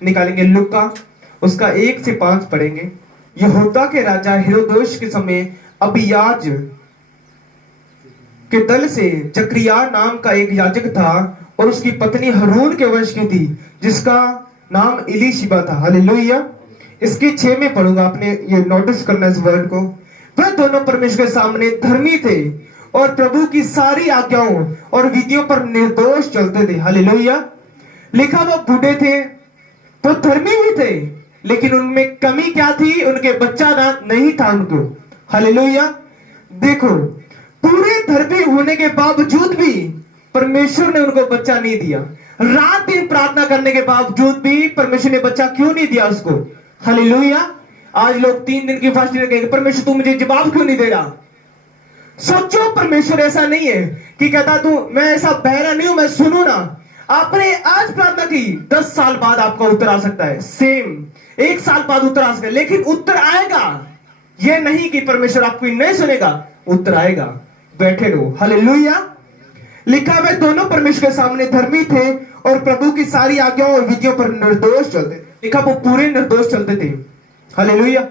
निकालेंगे। लुका उसका 1 से 5 पढ़ेंगे। यहूदा के राजा हेरोदेस के समय अबियाज के दल से जकरिया नाम का एक याजक था और उसकी पत्नी हारून के वंश की थी, जिसका नाम इलीशिबा था। हालेलुया। इसके 6 में पढ़ूंगा, आपने ये नोटिस करना इस वर्ड को। वह दोनों परमेश्वर के सामने धर्मी थे और प्रभु की सारी आज्ञाओं और विधियों पर निर्दोष चलते थे। हालेलुया। लिखा वो बूढ़े थे तो धर्मी भी थे, लेकिन उनमें कमी क्या थी? उनके बच्चा नहीं था उनको। हालेलुया। देखो, पूरे धर्मी होने के बावजूद भी परमेश्वर ने उनको बच्चा नहीं दिया। रात दिन प्रार्थना करने के बावजूद भी परमेश्वर ने बच्चा क्यों नहीं दिया उसको? हालेलुया। आज लोग 3 दिन की फास्टिंग कहेंगे, परमेश्वर तू मुझे जवाब क्यों नहीं दे रहा? सोचो, परमेश्वर ऐसा नहीं है कि कहता तू मैं ऐसा बहरा नहीं हूं, मैं सुनू ना। आपने आज प्रार्थना की, 10 साल बाद आपका उत्तर आ सकता है, सेम 1 साल बाद उत्तर आ सकता है, लेकिन उत्तर आएगा। यह नहीं कि परमेश्वर आपको नहीं सुनेगा, उत्तर आएगा। बैठे रहो। हालेलुया। लिखा हुआ दोनों परमेश्वर के सामने धर्मी थे और प्रभु की सारी आज्ञाओं और विधियों पर निर्दोष चलते थे। लिखा वो पूरे निर्दोष चलते थे। हालेलुया।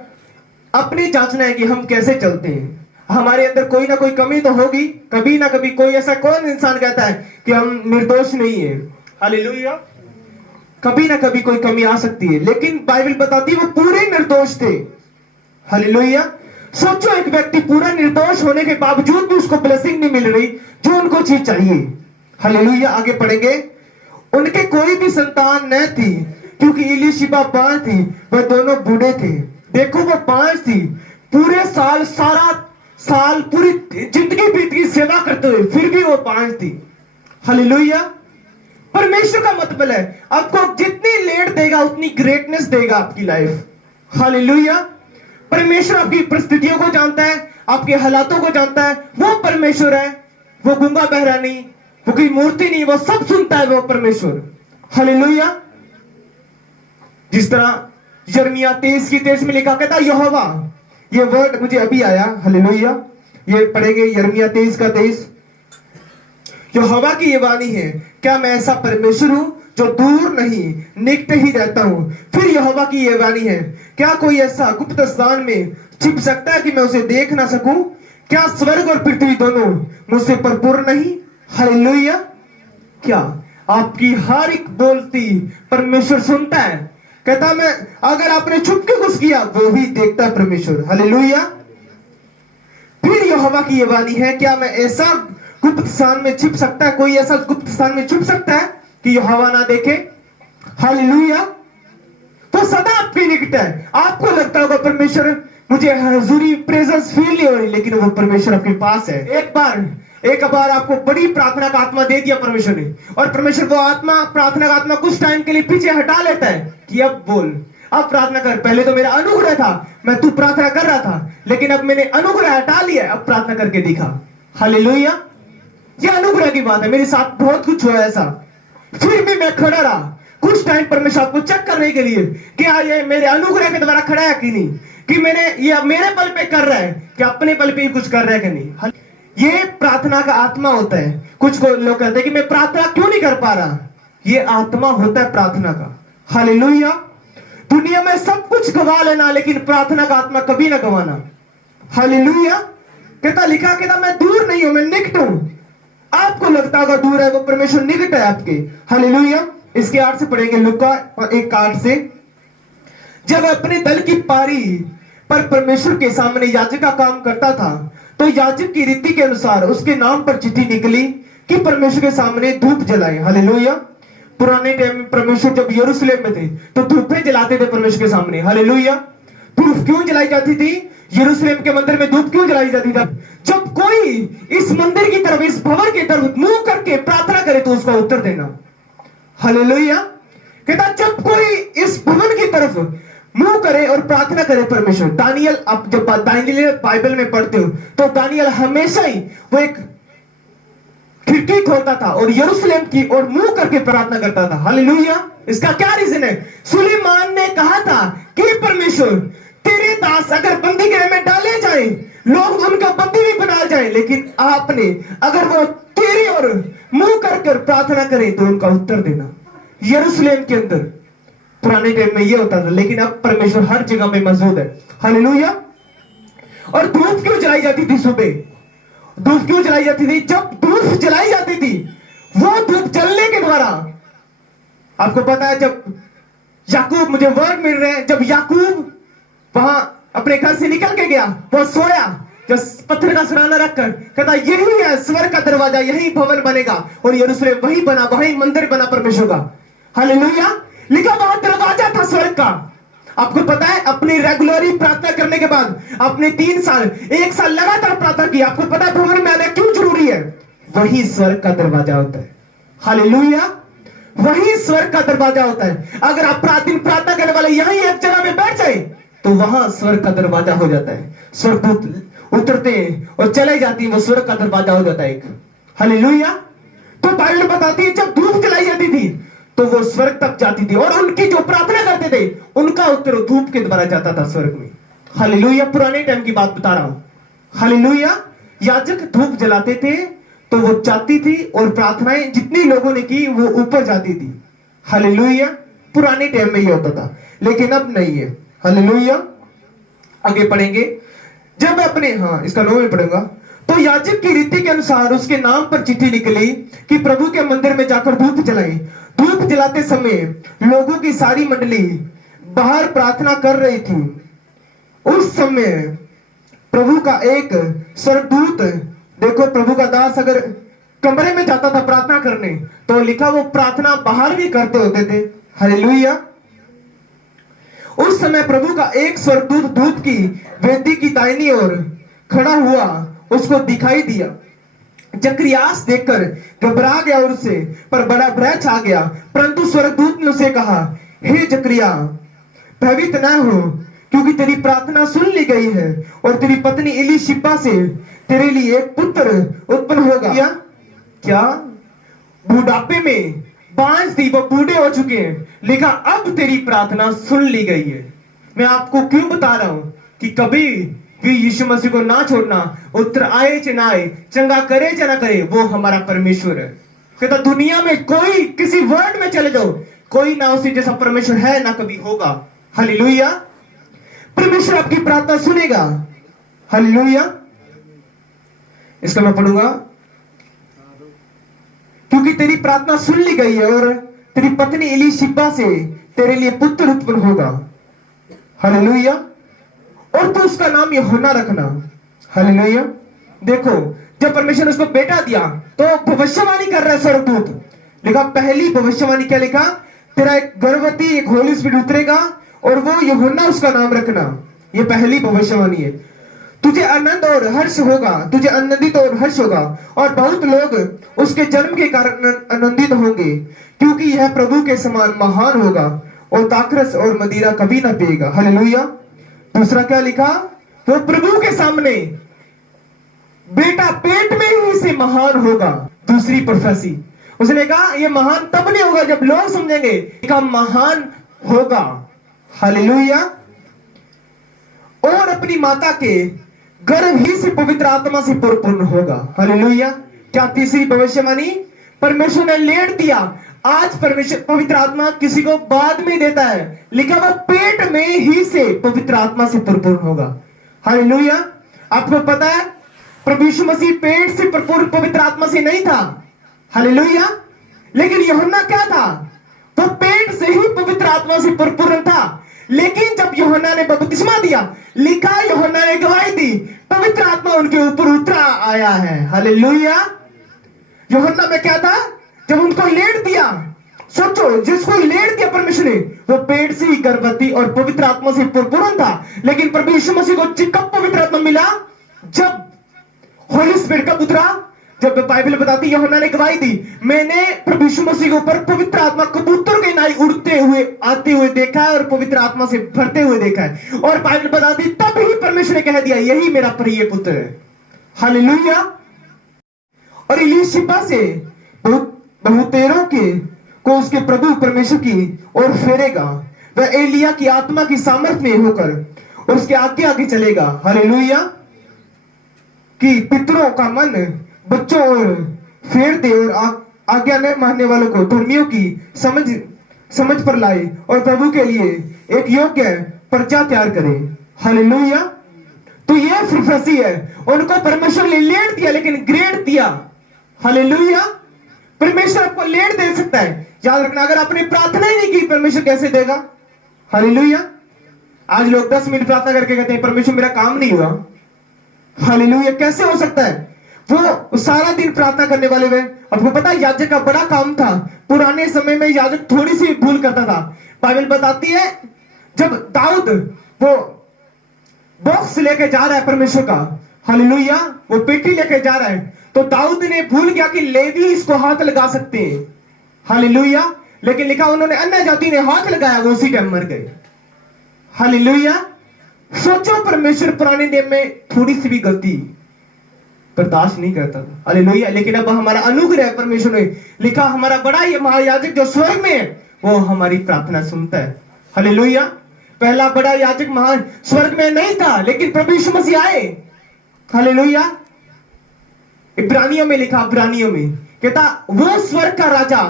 अपनी जांचना है कि हम कैसे चलते हैं। हमारे अंदर कोई ना कोई कमी तो होगी, कभी ना कभी कोई ऐसा कौन इंसान कहता है कि हम निर्दोष नहीं है? हालेलुया। कभी ना कभी कोई कमी आ सकती है, लेकिन बाइबल बताती है वो पूरे निर्दोष थे। हालेलुया। सोचो, एक व्यक्ति पूरा निर्दोष होने के बावजूद भी उसको ब्लेसिंग नहीं मिल रही जो उनको चीज चाहिए। हालेलुया। आगे पढ़ेंगे। उनके कोई भी संतान न थी क्योंकि इलीशिबा बांझ थी, वह दोनों बूढ़े थे। देखो, वो बांझ थी, पूरे सारा साल पूरी जिंदगी बीत गई सेवा करते हुए, फिर भी वो बांझ थी। हालेलुया। परमेश्वर का मतलब है आपको जितनी लेट देगा उतनी ग्रेटनेस देगा आपकी लाइफ। हालेलुया। परमेश्वर आपकी परिस्थितियों को जानता है, आपके हालातों को जानता है। वो परमेश्वर है, वो गूंगा बहरा नहीं, वो कोई मूर्ति नहीं, वो सब सुनता है वो परमेश्वर। हालेलुया। जिस तरह यिर्मयाह 23 की 23 में लिखा, कहता यहोवा, ये वर्ड मुझे अभी आया। हालेलुया। ये पढ़ेंगे यिर्मयाह 23 का 23। यहोवा की ये वाणी है, क्या मैं ऐसा परमेश्वर हूं जो दूर नहीं, निकट ही रहता हूं? फिर यहोवा की ये वाणी है, क्या कोई ऐसा गुप्त स्थान में छिप सकता है कि मैं उसे देख ना सकूं? क्या स्वर्ग और पृथ्वी दोनों मुझसे भरपूर नहीं? हालेलुया। क्या आपकी हर एक बोलती परमेश्वर सुनता है? कहता मैं, अगर आपने छुप के कुछ किया वो भी देखता है परमेश्वर। हालेलुया। फिर यहोवा की ये वाणी है, क्या मैं ऐसा गुप्त स्थान में छिप सकता है? कोई ऐसा गुप्त स्थान में छुप सकता है कि यहोवा ना देखे? हालेलुया। तो सदा आपके निकट है। आपको लगता होगा परमेश्वर मुझे हजूरी प्रेजेंस फील नहीं हो रही, लेकिन वो परमेश्वर आपके पास है। एक बार आपको बड़ी प्रार्थना का आत्मा दे दिया परमेश्वर ने, और परमेश्वर वो आत्मा, प्रार्थना का आत्मा कुछ टाइम के लिए पीछे हटा लेता है कि अब बोल, अब प्रार्थना कर। पहले तो मेरा अनुग्रह था, मैं तू प्रार्थना कर रहा था, लेकिन अब मैंने अनुग्रह हटा लिया, अब प्रार्थना करके दिखा। हालेलुया। ये अनुग्रह की बात है। मेरे साथ बहुत कुछ हुआ ऐसा, फिर भी मैं खड़ा रहा। कुछ टाइम परमेश्वर आपको चेक करने के लिए कि हाँ ये मेरे अनुग्रह के द्वारा खड़ा है कि नहीं, कि मैंने ये मेरे बल पे कर रहा है कि अपने बल पे ही कुछ कर रहा है कि नहीं। ये प्रार्थना का आत्मा होता है। कुछ को लोग कहते हैं कि मैं प्रार्थना क्यों नहीं कर पा रहा, ये आत्मा होता है प्रार्थना का। हालेलुया। दुनिया में सब कुछ गवा लेना, लेकिन प्रार्थना का आत्मा कभी ना गवाना। हालेलुया। कहता लिखा, कहता मैं दूर नहीं हूं, मैं निकट हूं। आपको लगता होगा दूर है, वो परमेश्वर निकट है आपके। हालेलुया। इसके 8 से पढ़ेंगे, लुका 1:8 से। जब अपने दल की पारी पर परमेश्वर के सामने याजक का काम करता था, तो याजक की रीति के अनुसार उसके नाम पर चिट्ठी निकली कि परमेश्वर के सामने धूप जलाए। हालेलुया। पुराने टाइम में परमेश्वर जब यरूशलेम में थे तो धूपें जलाते थे परमेश्वर के सामने। हालेलुया। धूप क्यों जलाई जाती थी? यरूशलेम के मंदिर में धूप क्यों जलाई जाती थी? जब कोई इस मंदिर की तरफ, इस भवन की तरफ मुंह करके प्रार्थना करे तो उसका उत्तर देना। हालेलुया। कहता जब कोई इस भवन की तरफ मुंह करे और प्रार्थना करे परमेश्वर। दानियल, आप जब दानियल बाइबल में पढ़ते हो तो दानियल हमेशा ही वो एक खिड़की खोलता था और यरूशलेम की ओर मुंह करके प्रार्थना करता था। हालेलुया। इसका क्या रीजन है? सुलेमान ने कहा था कि परमेश्वर तेरे दास अगर बंदी गृह में डाले जाए, लोग उनका बंदी भी बना जाए, लेकिन आपने अगर वो तेरी ओर मुंह कर प्रार्थना करें तो उनका उत्तर देना। यरूशलेम के अंदर पुराने टाइम में ये होता था, लेकिन अब परमेश्वर हर जगह में मौजूद है। हालेलुया। और धूप क्यों जलाई जाती थी सुबह? धूप क्यों जलाई जाती थी? जब धूप जलाई जाती थी, वो धूप जलने के द्वारा, आपको पता है जब याकूब, मुझे वर्ड मिल रहे हैं, जब याकूब वहां अपने घर से निकल के गया, वो सोया, जब पत्थर का सराहना रखकर कहता यही है स्वर्ग का दरवाजा, यही भवन बनेगा, और यरूशलेम वही बना, वही मंदिर बना परमेश्वर का। हालेलुया। लिखा वहां दरवाजा था स्वर्ग का। आपको पता है अपनी रेगुलरली प्रार्थना करने के बाद आपने 3 साल 1 साल लगातार प्रार्थना की, आपको पता है भवन में आना क्यों जरूरी है? वही स्वर्ग का दरवाजा होता है। हालेलुया। वही स्वर्ग का दरवाजा होता है। अगर आप प्रार्थना करने वाले यही एक जगह में बैठ जाए तो वहां स्वर्ग का दरवाजा हो जाता है। स्वर्गदूत उतरते हैं और चले जाती है, वो स्वर्ग का दरवाजा हो जाता है एक। हालेलुया। तो बाइबल बताती है जब धूप जलाई जाती थी तो वो स्वर्ग तक जाती थी, और उनकी जो प्रार्थना करते थे उनका उत्तर धूप के द्वारा जाता था स्वर्ग में। हालेलुया। पुराने टाइम की बात बता रहा हूं। हालेलुया। याजक धूप जलाते थे तो वो जाती थी और प्रार्थनाएं जितनी लोगों ने की वो ऊपर जाती थी। हालेलुया। पुराने टाइम में ये होता था, लेकिन अब नहीं है। हालेलुया। आगे पढ़ेंगे। जब मैं अपने इसका 9 में पढ़ूंगा। तो याजक की रीति के अनुसार उसके नाम पर चिट्ठी निकली कि प्रभु के मंदिर में जाकर धूप जलाएं। धूप जलाते समय लोगों की सारी मंडली बाहर प्रार्थना कर रही थी। उस समय प्रभु का एक स्वर्गदूत, देखो प्रभु का दास अगर कमरे में जाता था प्रार्थना करने तो लिखा वो प्रार्थना बाहर भी करते होते थे। हालेलुया। उस समय प्रभु का एक स्वर्गदूत धूप की वेदी की दाहिनी ओर खड़ा हुआ उसको दिखाई दिया। जकरियास देखकर घबरा गया और उसे पर बड़ा भय छा गया, परंतु स्वर्गदूत ने उसे कहा, हे जकरिया, भयभीत न हो, क्योंकि तेरी प्रार्थना सुन ली गई है और तेरी पत्नी इलीशिबा से तेरे लिए एक पुत्र उत्पन्न होगा। क्या बुढ़ापे में बांझ थी, वो बूढ़े हो चुके हैं। लिखा अब तेरी प्रार्थना सुन ली गई है। मैं आपको क्यों बता रहा हूं कि कभी भी यीशु मसीह को ना छोड़ना, उत्तर आए च ना आए, चंगा करे च ना करे, वो हमारा परमेश्वर है। कहता दुनिया में कोई किसी वर्ल्ड में चले जाओ, कोई ना उसी जैसा परमेश्वर है ना कभी होगा। हालेलुया। परमेश्वर आपकी प्रार्थना सुनेगा। हालेलुया। इसका मैं पढ़ूंगा। क्योंकि तेरी प्रार्थना सुन ली गई है और तेरी पत्नी इलीशिबा से तेरे लिए पुत्र उत्पन्न होगा। हालेलुया। और तू उसका नाम यूहन्ना रखना। हालेलुया। देखो जब परमेश्वर ने उसको बेटा दिया तो भविष्यवाणी कर रहा है स्वर्गदूत। लिखा पहली भविष्यवाणी क्या लिखा? तेरा एक गर्भवती एक होली स्पिरिट उतरेगा और वो यूहन्ना उसका नाम रखना। ये पहली भविष्यवाणी है। तुझे आनंद और हर्ष होगा, तुझे आनंदित और हर्ष होगा, और बहुत लोग उसके जन्म के कारण आनंदित होंगे, क्योंकि यह प्रभु के समान महान होगा और दाखरस और मदिरा कभी ना पिएगा। हालेलुया। दूसरा क्या लिखा? वो प्रभु के सामने बेटा पेट में ही से महान होगा। दूसरी प्रोफेसी उसने कहा ये महान तब नहीं होगा जब लोग समझेंगे कि महान होगा। हालेलुया। और अपनी माता के गर्भ ही से पवित्र आत्मा से परिपूर्ण होगा। हालेलुया। क्या तीसरी भविष्यवाणी? परमेश्वर ने लेट दिया। आज परमेश्वर पवित्र आत्मा किसी को बाद में देता है, लिखा वो पेट में ही से पवित्र आत्मा से परिपूर्ण होगा। हालेलुया। आपको पता है प्रभु यीशु मसीह पेट से परिपूर्ण पवित्र आत्मा से नहीं था। हालेलुया। लेकिन यूहन्ना क्या था? वो पेट से ही पवित्र आत्मा से परिपूर्ण था। लेकिन जब यूहन्ना ने बपतिस्मा दिया, लिखा यूहन्ना ने गवाही दी, पवित्र आत्मा उनके ऊपर उतरा आया है। हालेलुया। यूहन्ना में क्या था? जब उनको लेट दिया, सोचो जिसको लेट दिया परमेश्वर ने, वो पेट से ही गर्भवती और पवित्र आत्मा से परिपूर्ण था। लेकिन प्रभु यीशु मसीह को कब पवित्र आत्मा मिला? जब होली स्पिरिट कब उतरा? जब बाइबल बताती है यूहन्ना ने गवाही दी, मैंने प्रभु यीशु मसीह के ऊपर पवित्र आत्मा कबूतर के नाई उड़ते हुए आते हुए देखा है और पवित्र आत्मा से भरते हुए देखा है। और बाइबल बताती तब ही परमेश्वर ने कह दिया यही मेरा प्रिय पुत्र है। हालेलुया। और इलीशिबा से बहुतेरों के को उसके प्रभु परमेश्वर की ओर फेरेगा। वह एलिया की आत्मा की सामर्थ में होकर उसके आगे आगे चलेगा। हालेलुया। कि पितरों का मन बच्चों और फेर दे और आज्ञा न मानने वालों को धर्मियों की समझ समझ पर लाए और प्रभु के लिए एक योग्य प्रजा तैयार करे। हालेलुया। तो ये प्रोफेसी है, उनको परमेश्वर ने लेट दिया लेकिन ग्रेड दिया। हालेलुया। परमेश्वर आपको लेट दे सकता है, याद रखना। अगर आपने प्रार्थना ही नहीं की, परमेश्वर कैसे देगा? हालेलुया। आज लोग 10 मिनट प्रार्थना करके कहते हैं परमेश्वर मेरा काम नहीं हुआ। हालेलुया। कैसे हो सकता है? वो सारा दिन प्रार्थना करने वाले हुए। आपको पता है याजक का बड़ा काम था। पुराने समय में याजक थोड़ी सी भूल करता था। बाइबल बताती है जब दाऊद वो बॉक्स लेके जा रहा है परमेश्वर का, हालेलुया, वो पेटी लेके जा रहा है, तो दाऊद ने भूल गया कि लेवी इसको हाथ लगा सकते हैं। हालेलुया। लेकिन लिखा उन्होंने अन्य जाति ने हाथ लगाया, वो उसी टाइम मर गए। हालेलुया। सोचो परमेश्वर पुराने नियम में थोड़ी सी भी गलती बर्दाश्त नहीं करता था। हालेलुया। लेकिन अब हमारा अनुग्रह है, परमेश्वर ने लिखा हमारा बड़ा महायाजक जो स्वर्ग में है वो हमारी प्रार्थना सुनता है। हालेलुया। पहला बड़ा याजक महान स्वर्ग में नहीं था, लेकिन प्रभु यीशु मसीह आए। हालेलुया। इब्रानियों में लिखा, इब्रानियों में कहता वो स्वर्ग का राजा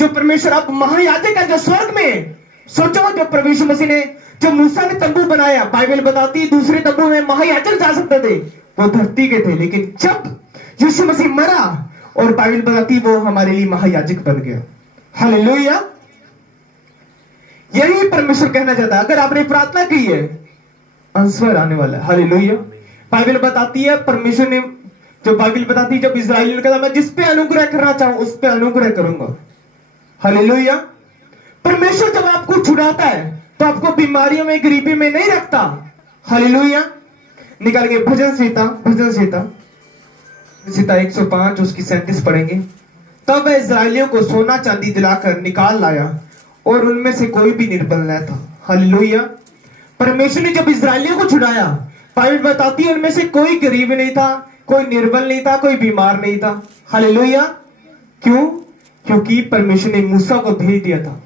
जो परमेश्वर अब महायाजक है जो स्वर्ग में। सोचो जो प्रभु यीशु मसीह ने, जो मूसा ने तंबू बनाया, बाइबल बताती दूसरे तंबू में महायाजक जा सकते थे, वो धरती के थे। लेकिन जब यीशु मसीह मरा और बाइबल बताती वो हमारे लिए महायाजक बन गया। हालेलुया। यही परमेश्वर कहना चाहता है, अगर आपने प्रार्थना की है आंसर आने वाला है। हालेलुया। बाइबल बताती है परमेश्वर ने, जो बाइबल बताती है जब इस्राएल ने कहा मैं जिस पे अनुग्रह करना चाहूं उस पे अनुग्रह करूंगा। हालेलुया। परमेश्वर जब आपको छुड़ाता है तो आपको बीमारियों में, गरीबी में नहीं रखता। हालेलुया। निकाल के भजन संहिता 105 उसकी 37 पढ़ेंगे। तब वह इस्राएलियों को सोना चांदी दिलाकर निकाल लाया और उनमें से कोई भी निर्बल न था। हालेलुया। परमेश्वर ने जब इस्राएलियों को छुड़ाया, बाइबल बताती है उनमें से कोई गरीब नहीं था, कोई निर्बल नहीं था, कोई बीमार नहीं था। हालेलुया। क्यों? क्योंकि परमेश्वर ने मूसा को भेज दिया था।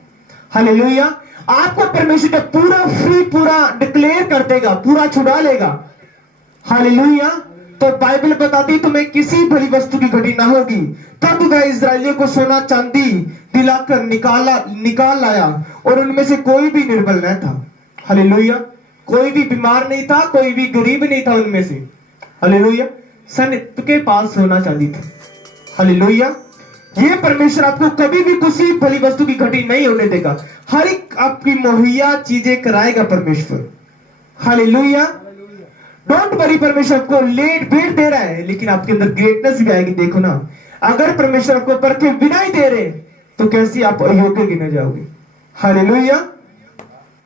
हालेलुया। आपको परमेश्वर जब पूरा फ्री, पूरा डिक्लेयर कर देगा, पूरा छुड़ा लेगा, हालेलुया, तो बाइबल बताती तुम्हें किसी भली वस्तु की घटी ना होगी। तब वह इस्राएलियों को सोना चांदी दिलाकर निकाल लाया और उनमें से कोई भी निर्बल न था। हालेलुया। कोई भी बीमार नहीं था, कोई भी गरीब नहीं था उनमें से। हालेलुया। सबके पास सोना चांदी था। हालेलुया। ये परमेश्वर आपको कभी भी किसी भली वस्तु की घटी नहीं होने देगा। हर एक आपकी मुहैया चीजें कराएगा परमेश्वर। हालेलुया। डोंट वरी, परमेश्वर आपको लेट वेट दे रहा है, लेकिन आपके अंदर ग्रेटनेस भी आएगी। देखो ना, अगर परमेश्वर आपको परखे बिना ही दे रहे तो कैसी आप अयोग्य गिने जाओगे। हालेलुया।